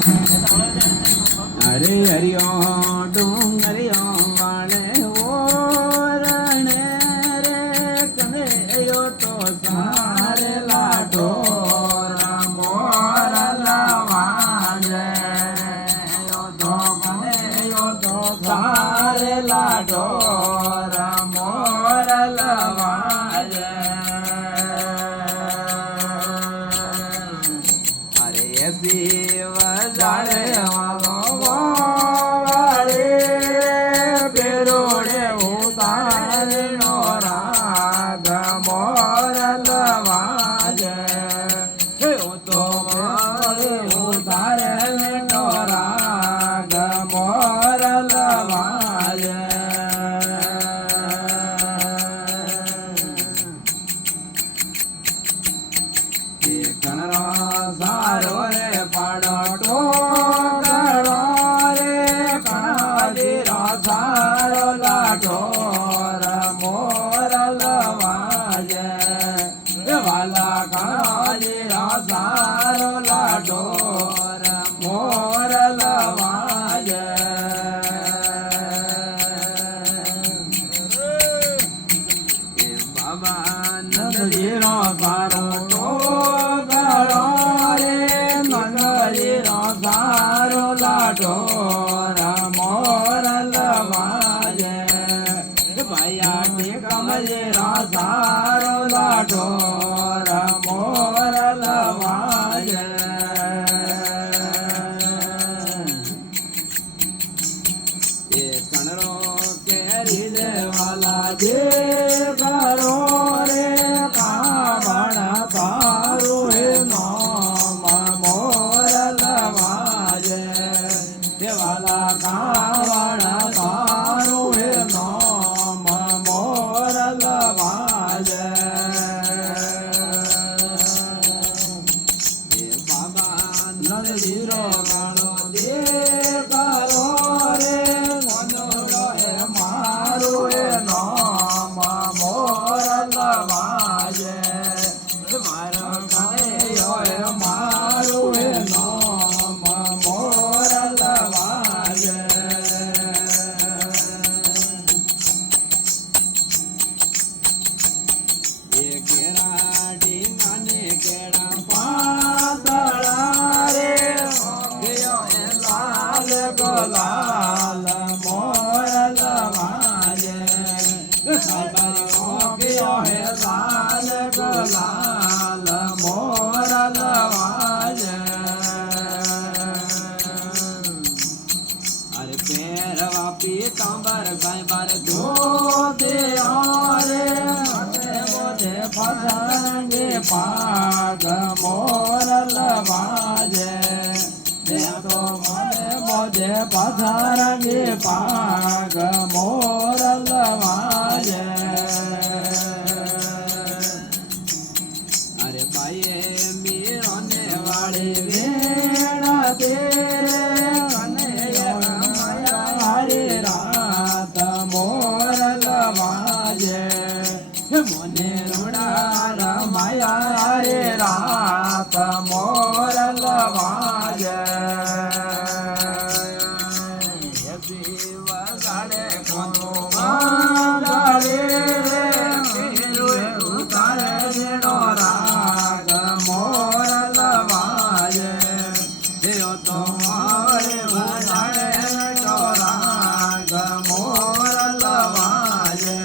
હરે હરિયો ડુંગરિયો વાળે ઓરણે રે કનૈયો તો સારે લાડો મોર લવાજે તો કનૈયો તો સારે લાડો મોર લવાજે હરે શિવ જાણે સારો રે પાડો ટોકરો રે કાદીરો સારો લાડો મોર લવાજે વાલા કાદીરો સારો લાડો મોર લવાજે બાબા નંદજીરો સારો સારો લાડો મોર લવાજે ભૈયા ટીકમજે સારો લાડો મોર લવાજે એ કણરો કેરી દેવાલા જે કરો રે કાવણ તારું હે દેવાલા કાવણ તારું હે નામ મોર લવાજે બાબા નંદજીરો ગાણો દે કરો રે મનોરો હે મારું હે નામ મોર લવાજે મારો કનૈયો હે મારું હે નામ મોર લવાજે એ કેરાડી નાને કેડા પાતળા રે ગયો એ લાલ ગોલાલ મોર લવાજે સાઈબારી ગયો હે લાલ ગોલાલ મોર લવાજે અરે પહેરવા પીતાંબર સાઈબાર ધોતે રે મોઢે પતંગે પાગ મોર લવાજે તો મને મોઢે પતંગે પાગ મોર લવાજે અરે ભાઈએ મીરોને વાળી વેણા તેરે અને હરે રાત મોર લવાજે મને રૂડા રમાયા રે રાત મોર લવાજે શિવ ગાડે કોનો ગાડે રે ઉતારે જેનો રાગ મોર લવાજે તો મારે ઉતારે રાગ મોર લવાજે